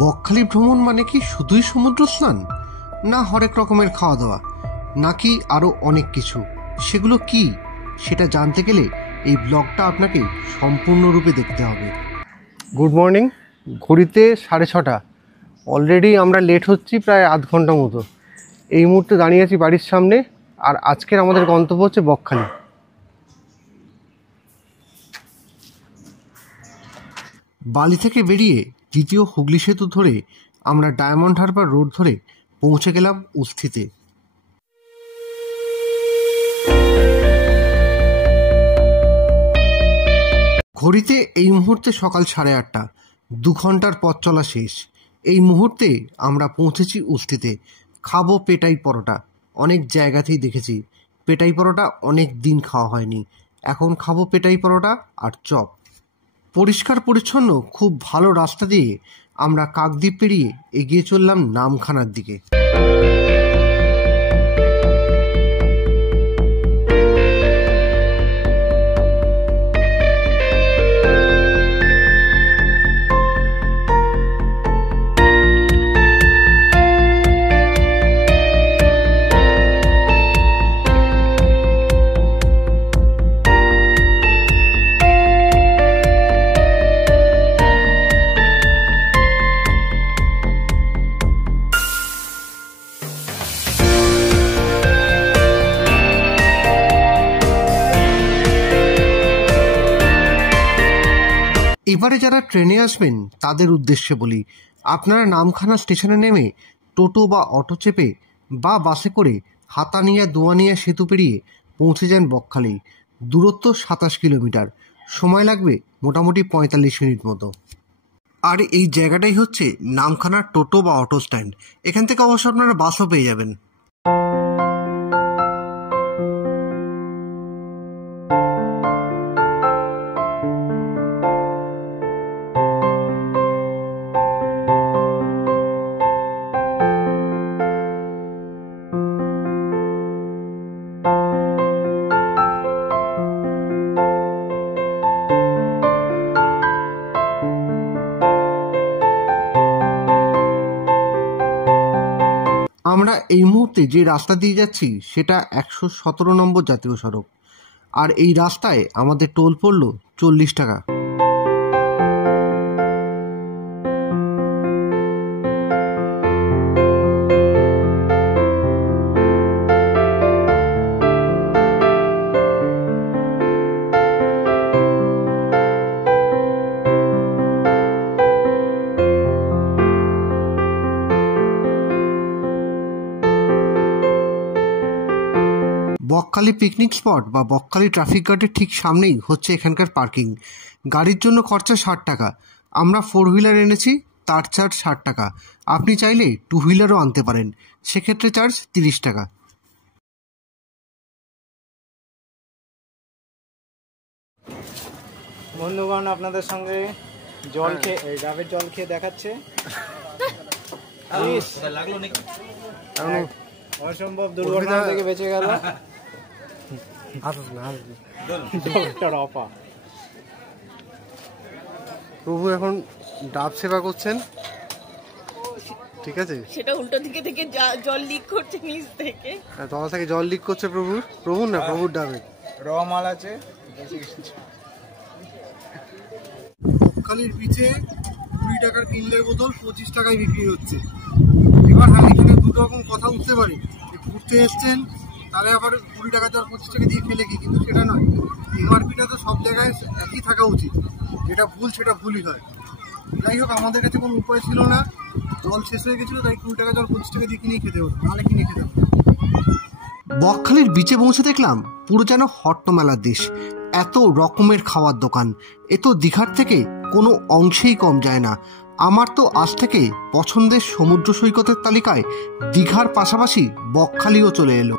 বকখালি ভ্রমণ মানে কি শুধুই সমুদ্র স্নান, না হরেক রকমের খাওয়া দাওয়া, নাকি আরো অনেক কিছু? সেগুলো কি সেটা জানতে গেলে এই ব্লগটা আপনাকে সম্পূর্ণরূপে দেখতে হবে। Good morning. ঘড়িতে 6:30। অলরেডি আমরা লেট হচ্ছি প্রায় আধ ঘন্টা মতো। এই মুহূর্তে দাঁড়িয়ে আছি বাড়ির সামনে, আর আজকের আমাদের গন্তব্য হচ্ছে বকখালি। বালি থেকে বেরিয়ে দ্বিতীয় হুগলি সেতু ধরে আমরা ডায়মন্ড হারবার রোড ধরে পৌঁছে গেলাম উস্থিতে। ঘড়িতে এই মুহূর্তে সকাল 8:30। 2 ঘন্টার পথ চলা শেষ। এই মুহূর্তে আমরা পৌঁছেছি উস্থিতে। খাবো পেটাই পরোটা। অনেক জায়গাতেই দেখেছি পেটাই পরোটা, অনেক দিন খাওয়া হয়নি। এখন খাবো পেটাই পরোটা আর চপ। পরিষ্কার পরিচ্ছন্ন খুব ভালো রাস্তা দিয়ে আমরা কাকদ্বীপ পেরিয়ে এগিয়ে চললাম নামখানার দিকে। এবারে যারা ট্রেনে আসবেন তাদের উদ্দেশ্যে বলি, আপনারা নামখানা স্টেশনে নেমে টোটো বা অটো চেপে বা বাসে করে হাতানিয়া দোয়ানিয়া সেতু পেরিয়ে পৌঁছে যান বকখালি। দূরত্ব 27 কিলোমিটার। সময় লাগবে মোটামুটি 45 মিনিট মতো। আর এই জায়গাটাই হচ্ছে নামখানার টোটো বা অটো স্ট্যান্ড। এখান থেকে অবশ্য আপনারা বাসও পেয়ে যাবেন। আমরা এই মুহূর্তে যে রাস্তা দিয়ে যাচ্ছি সেটা 117 নম্বর জাতীয় সড়ক, আর এই রাস্তায় আমাদের টোল পড়ল 40 টাকা। বকখালি পিকনিক স্পট বা বকখালি ট্রাফিক গার্ডের ঠিক সামনেই হচ্ছে এখানকার পার্কিং। গাড়ির জন্য খরচা 60 টাকা। আমরা 4 হুইলার এনেছি, তার চার্জ 60 টাকা। আপনি চাইলে 2 হুইলারও আনতে পারেন, সেক্ষেত্রে চার্জ 30 টাকা। বন্ধুগণ আপনাদের সঙ্গে জল খেয়ে ডাবের জল খেয়ে দেখাচ্ছে। অসম্ভব দুর্ঘটনা থেকে বেঁচে গেল। প্রভু এখন ডাব সেবা করছেন, ঠিক আছে? সেটা উল্টো দিকে থেকে জল লিক করছে নিচ থেকে, তলা থেকে জল লিক করছে প্রভুর না, প্রভুর ডাবে র মাল আছে। বকখালির বিচে 20 টাকার কিনলের বোতল 25 টাকায় বিক্রি হচ্ছে। এবার আমি এখানে দুটো রকম কথা উঠতে পারি, ঘুরতে এসছেন তাহলে আবার 20 টাকা জল 25 টাকা দিয়ে খেলে কি, কিন্তু সেটা নয়। এমআরপিটা তো সব জায়গায় একই থাকা উচিত, যেটা ভুল সেটা ভুলই হয়। যাই হোক, আমাদের কাছে কোনো উপায় ছিল না, জল শেষ হয়ে গেছিলো, তাই 20 টাকা জল 25 টাকা দিয়ে কিনেই খেতে হতো, নাহলে কিনে খেতে হতো। বকখালির বিচে পৌঁছে দেখলাম পুরো যেন হট্টমেলার দেশ। এত রকমের খাওয়ার দোকান, এ তো দীঘার থেকে কোনো অংশেই কম যায় না। আমার তো আজ থেকে পছন্দের সমুদ্র সৈকতের তালিকায় দীঘার পাশাপাশি বকখালিও চলে এলো।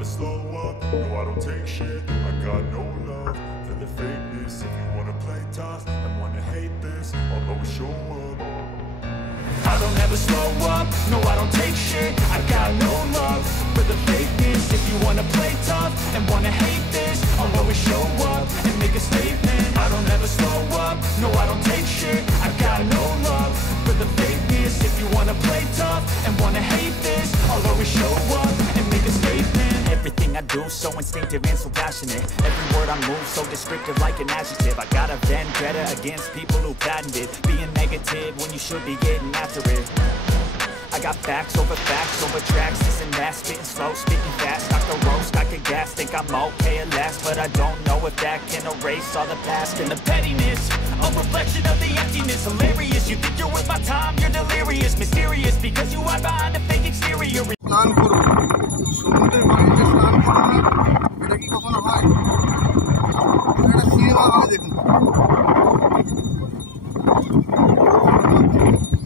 never slow up, no I don't take shit. I got no love for the fakeness. If you wanna play tough and wanna hate this, I'll always show up. I don't ever slow up, no I don't take shit. I got no love for the fakeness. If you wanna play tough and wanna hate this, I'll always show up and make a statement. I don't ever slow up, no I don't take shit. I got no love for the fakeness. If you wanna play tough and wanna hate this, I'll always show up and make a statement. Everything I do so instinctive and so passionate. Every word I move so descriptive like an adjective. I got a vendetta against people who patented being negative when you should be getting after it. I got facts over tracks, this and that, spitting slow, speaking fast, knock the roast, I can gas, think I'm okay at last, but I don't know if that can erase all the past. And the pettiness, a reflection of the emptiness, hilarious, you think you're worth my time, you're delirious, mysterious, because you hide behind a fake exterior. স্নান করো, সমুদ্রের পানিতে স্নান করো না, এটা কি কখনো হয়? এটা একটা সিনেমা হয়, দেখুন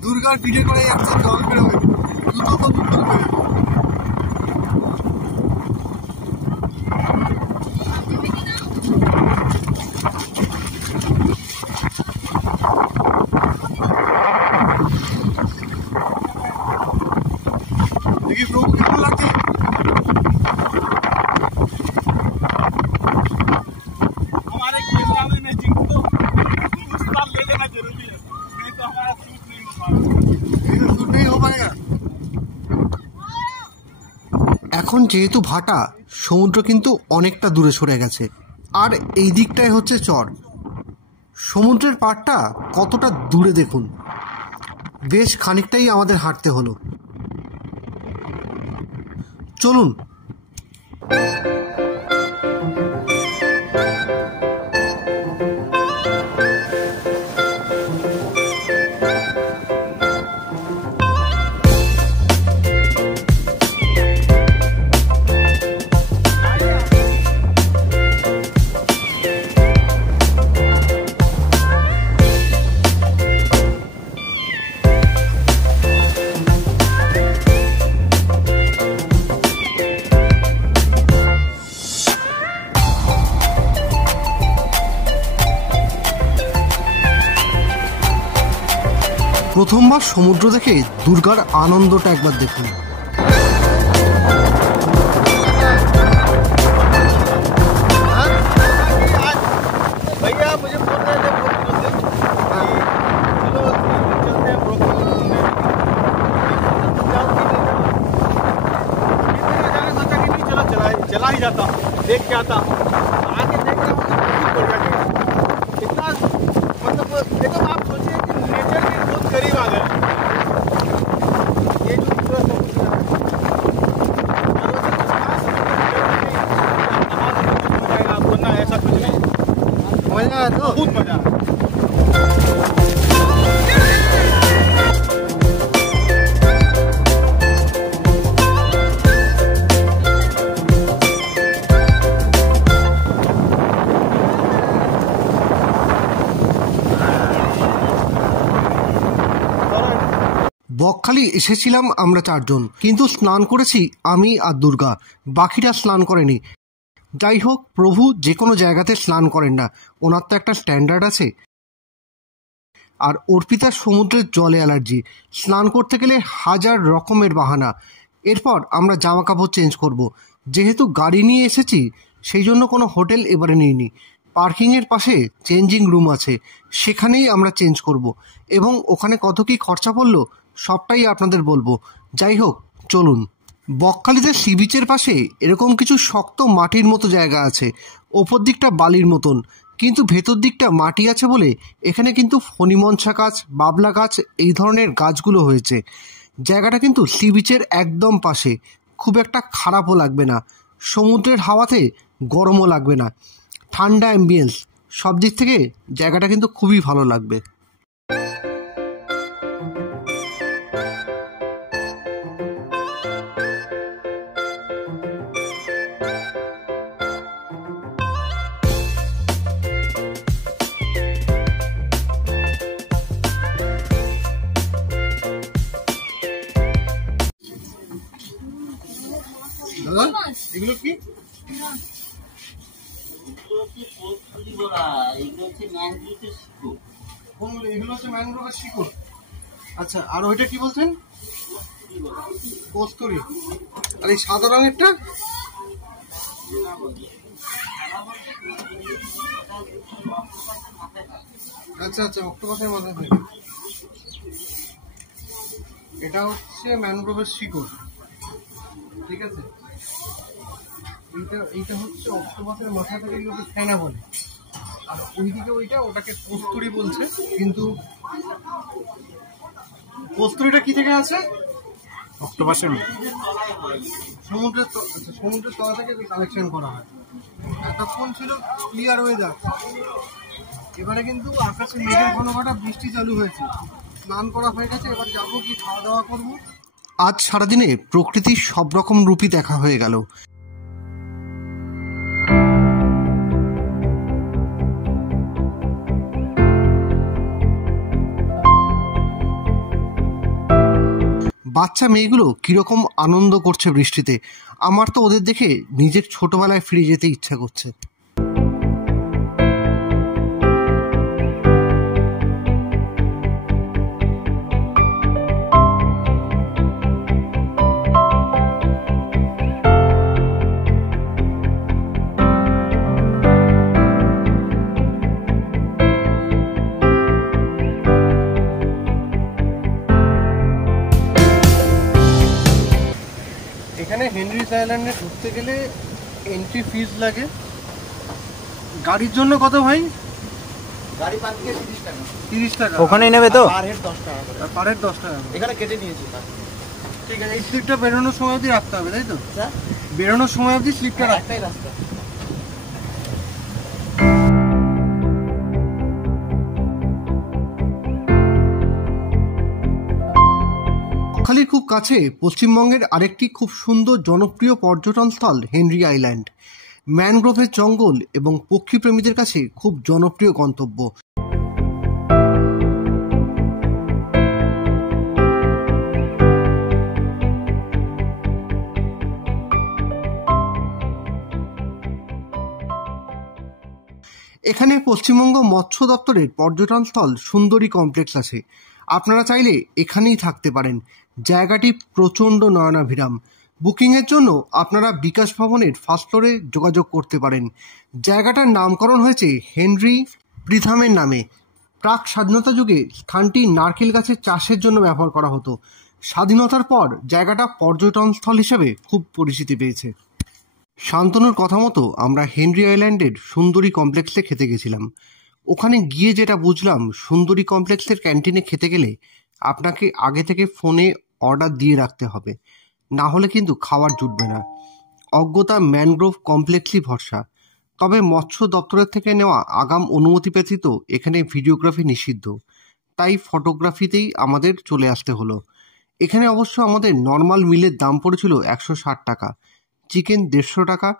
দুর্গার পিঠে করে যাচ্ছে, জল বেরোবে, জুতো তো দুধ বেরোবে। দেখি প্রভু কেমন লাগছে? हमारे कैमरा में मैचिंग तो उस बार ले लेना जरूरी है, नहीं तो हमारा शूट नहीं हो पाएगा। शूट नहीं हो पाएगा। এখন যেহেতু ভাটা, সমুদ্র কিন্তু অনেকটা দূরে সরে গেছে, আর এই দিকটাই হচ্ছে চর। সমুদ্রের পাড়টা কতটা দূরে দেখুন, বেশ খানিকটাই আমাদের হাঁটতে হলো। চলুন। প্রথমবার সমুদ্র দেখে দুর্গার আনন্দটা একবার দেখুন। भैया मुझे फोन कर दे, चलो चलते हैं ब्रोकर घूमने। सोचा कि नहीं चला ही जाता, देख के आता, आगे देख रहा हूँ इतना, मतलब देखो आप सोचिए कि नेचर के बहुत करीब आ गए। ये जो पूरा समुद्र है, और वैसे कुछ खास मजा आएगा आपको ना, ऐसा कुछ नहीं, मजा है तो बहुत मजा है। বকখালি এসেছিলাম আমরা চারজন, কিন্তু স্নান করেছি আমি আর দুর্গা, বাকিরা স্নান করেনি। যাই হোক, প্রভু যে কোনো জায়গাতে স্নান করেন না, ওনার তো একটা স্ট্যান্ডার্ড আছে। আর অর্পিতার সমুদ্রের জলে অ্যালার্জি, স্নান করতে গেলে হাজার রকমের বাহানা। এরপর আমরা জামা কাপড় চেঞ্জ করব। যেহেতু গাড়ি নিয়ে এসেছি, সেই জন্য কোনো হোটেল এবারে নিইনি। পার্কিংয়ের পাশে চেঞ্জিং রুম আছে, সেখানেই আমরা চেঞ্জ করব, এবং ওখানে কত কী খরচা পড়লো সবটাই আপনাদের বলবো। যাই হোক, চলুন। বকখালিতে সি বিচের পাশে এরকম কিছু শক্ত মাটির মতো জায়গা আছে, ওপর দিকটা বালির মতন, কিন্তু ভেতর দিকটা মাটি আছে বলে এখানে কিন্তু ফণিমনসা গাছ, বাবলা গাছ, এই ধরনের গাছগুলো হয়েছে। জায়গাটা কিন্তু সি বিচের একদম পাশে, খুব একটা খারাপও লাগবে না, সমুদ্রের হাওয়াতে গরমও লাগবে না, ঠান্ডা অ্যাম্বিয়েন্স, সব দিক থেকে জায়গাটা কিন্তু খুবই ভালো লাগবে। দাদা এগুলো কি? এগুলো হচ্ছে ম্যানগ্রোভের শিকড়। আচ্ছা, আর ওইটা কি বলছেন? কস্তুরি। আর এই সাদা রঙেরটা? আচ্ছা আচ্ছা, অক্টোপাসের মাথায় থাকে। এটা হচ্ছে ম্যানগ্রোভের শিকড়, ঠিক আছে। এইটা হচ্ছে অক্টোপাসের মাথা থেকে এগুলোকে ফেনা বলে। আর ওইদিকে ওটাকে কস্তুরি বলছে। কিন্তু কস্তুরিটা কি থেকে আছে? অক্টোপাসের সমুদ্রের তলা থেকে কালেকশন করা হয়। এতক্ষণ ছিল ক্লিয়ার ওয়েদার, এবারে কিন্তু আকাশে মেঘের ঘন ঘটা, বৃষ্টি চালু হয়েছে। স্নান করা হয়ে গেছে, এবার যাবো কি খাওয়া দাওয়া করবো। আজ সারাদিনে প্রকৃতির সব রকম রূপই দেখা হয়ে গেল। বাচ্চা মেয়েগুলো কিরকম আনন্দ করছে বৃষ্টিতে। আমার তো ওদের দেখে নিজের ছোটবেলায় ফিরে যেতে ইচ্ছা করছে। এখানে হেনরিজ আইল্যান্ডে ঢুকতে গেলে এন্ট্রি ফিস লাগে। গাড়ির জন্য কত ভাই? গাড়ি পার থেকে 30 টাকা। 30 টাকা ওখানেই নেবে তো? পার হেড 10 টাকা করে। পার হেড 10 টাকা। এখানে কেটে নিয়েছি। ঠিক আছে, এই স্লিপটা বেরোনোর সময় অবধি রাখতে হবে, তাই তো? স্যার, বেরোনোর সময় অবধি স্লিপটা রাখতে একটাই রাস্তা। খালির খুব কাছে পশ্চিমবঙ্গের আরেকটি খুব সুন্দর জনপ্রিয় পর্যটন স্থল হেনরি আইল্যান্ড। ম্যানগ্রোভের জঙ্গল এবং পক্ষীপ্রেমীদের কাছে খুব জনপ্রিয় গন্তব্য। এখানে পশ্চিমবঙ্গ মৎস্য দপ্তরের পর্যটন স্থল সুন্দরী কমপ্লেক্স আছে। আপনারা চাইলে এখানেই থাকতে পারেন। জায়গাটি প্রচণ্ড নয়নাভিরাম। বুকিংয়ের জন্য আপনারা বিকাশ ভবনের ফার্স্ট ফ্লোরে যোগাযোগ করতে পারেন। জায়গাটার নামকরণ হয়েছে হেনরি প্রিথামের নামে। প্রাক স্বাধীনতা যুগে স্থানটি নারকেল গাছের চাষের জন্য ব্যবহার করা হতো। স্বাধীনতার পর জায়গাটা পর্যটন স্থল হিসেবে খুব পরিচিতি পেয়েছে। শান্তনুর কথা মতো আমরা হেনরি আইল্যান্ডের সুন্দরী কমপ্লেক্সে খেতে গেছিলাম। ওখানে গিয়ে যেটা বুঝলাম, সুন্দরী কমপ্লেক্সের ক্যান্টিনে খেতে গেলে আপনাকে আগে থেকে ফোনে অর্ডার দিয়ে রাখতে হবে, না হলে কিন্তু খাবার জুটবে না। অজ্ঞতা ম্যানগ্রোভ কমপ্লেক্সই ভরসা। তবে মৎস্য দপ্তরের থেকে নেওয়া আগাম অনুমতি ব্যতীত এখানে ভিডিওগ্রাফি নিষিদ্ধ, তাই ফটোগ্রাফিতেই আমাদের চলে আসতে হলো। এখানে অবশ্য আমাদের নর্মাল মিলের দাম পড়েছিল 160 টাকা, চিকেন 150 টাকা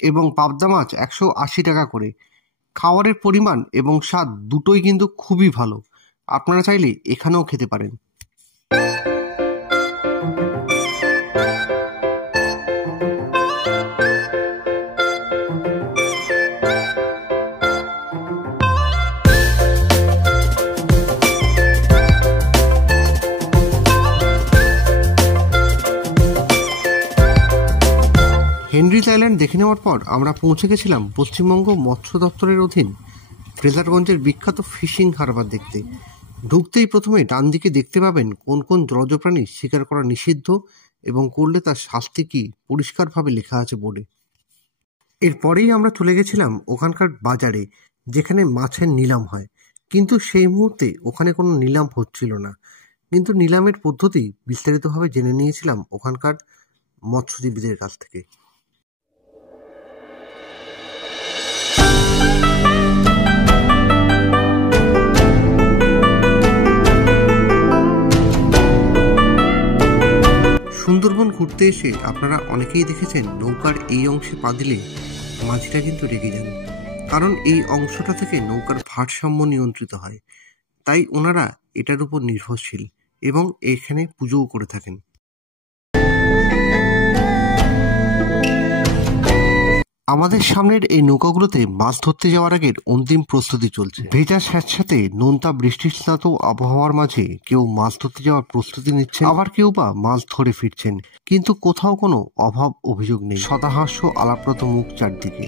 এবং পাবদা মাছ 180 টাকা করে। খাবারের পরিমাণ এবং স্বাদ দুটোই কিন্তু খুবই ভালো। আপনারা চাইলে এখানেও খেতে পারেন। হেনরিজ আইল্যান্ড দেখে নেওয়ার পর আমরা পৌঁছে গেছিলাম পশ্চিমবঙ্গ মৎস্য দপ্তরের অধীন ফ্রেজারগঞ্জের বিখ্যাত ফিশিং হারবার দেখতে। ঢুকতেই প্রথমে ডান দিকে দেখতে পাবেন কোন কোন জলজ প্রাণী শিকার করা নিষিদ্ধ এবং করলে তার শাস্তি কি পরিষ্কারভাবে লেখা আছে বোর্ডে। এরপরেই আমরা চলে গেছিলাম ওখানকার বাজারে, যেখানে মাছের নিলাম হয়। কিন্তু সেই মুহূর্তে ওখানে কোনো নিলাম হচ্ছিল না, কিন্তু নিলামের পদ্ধতি বিস্তারিতভাবে জেনে নিয়েছিলাম ওখানকার মৎস্যজীবীদের কাছ থেকে। সুন্দরবন ঘুরতে এসে আপনারা অনেকেই দেখেছেন নৌকার এই অংশে পা দিলে মাঝিরা কিন্তু রেগে যান, কারণ এই অংশটা থেকে নৌকার ভারসাম্য নিয়ন্ত্রিত হয়। তাই ওনারা এটার উপর নির্ভরশীল এবং এখানে পুজোও করে থাকেন। আমাদের সামনের এই নৌকাগুলোতে মাছ ধরতে যাওয়ার আগের অন্তিম প্রস্তুতি চলছে। ভেজা স্যাঁতস্যাঁতে নোনতা বৃষ্টির স্নাত আবহাওয়ার মাঝে কেউ মাছ ধরতে যাওয়ার প্রস্তুতি নিচ্ছেন, আবার কেউ বা মাছ ধরে ফিরছেন, কিন্তু কোথাও কোনো অভাব অভিযোগ নেই। সদাহাস্য আলাপ্রত মুখ চারদিকে।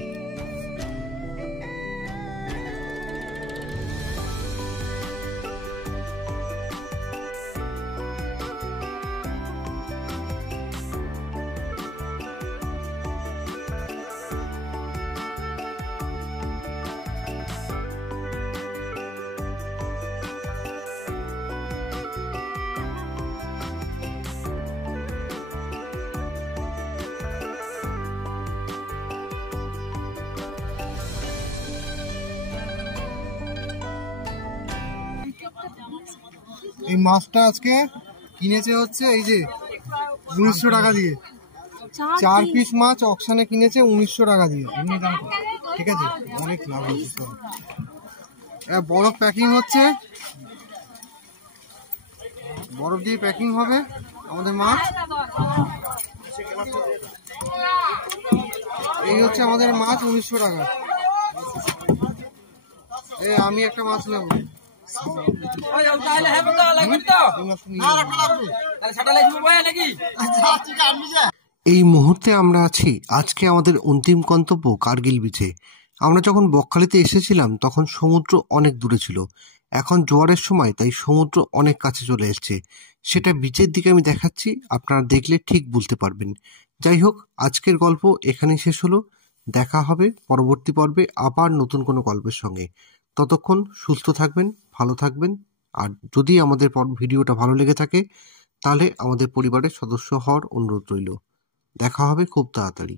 এই মাছটা আজকে কিনেছে হচ্ছে এই যে 1900 টাকা দিয়ে। 4 পিস মাছ অকশানে কিনেছে 1900 টাকা দিয়ে। ঠিক আছে, অনেক লাভ হচ্ছে। বরফ প্যাকিং হচ্ছে, বরফ দিয়ে প্যাকিং হবে আমাদের মাছ। এই হচ্ছে আমাদের মাছ 1900 টাকা। আমি একটা মাছ নেব। এই মুহূর্তে আমরা আছি আজকে আমাদের অন্তিম গন্তব্য কার্গিল বিচে। আমরা যখন বকখালিতে এসেছিলাম তখন সমুদ্র অনেক দূরে ছিল, এখন জোয়ারের সময় তাই সমুদ্র অনেক কাছে চলে এসছে। সেটা বিচের দিকে আমি দেখাচ্ছি, আপনারা দেখলে ঠিক বুঝতে পারবেন। যাই হোক, আজকের গল্প এখানেই শেষ হলো। দেখা হবে পরবর্তী পর্বে আবার নতুন কোনো গল্পের সঙ্গে। ততক্ষণ সুস্থ থাকবেন, ভালো থাকবেন। আর যদি আমাদের ভিডিওটা ভালো লেগে থাকে তাহলে আমাদের পরিবারের সদস্য হওয়ার অনুরোধ রইল। দেখা হবে খুব তাড়াতাড়ি।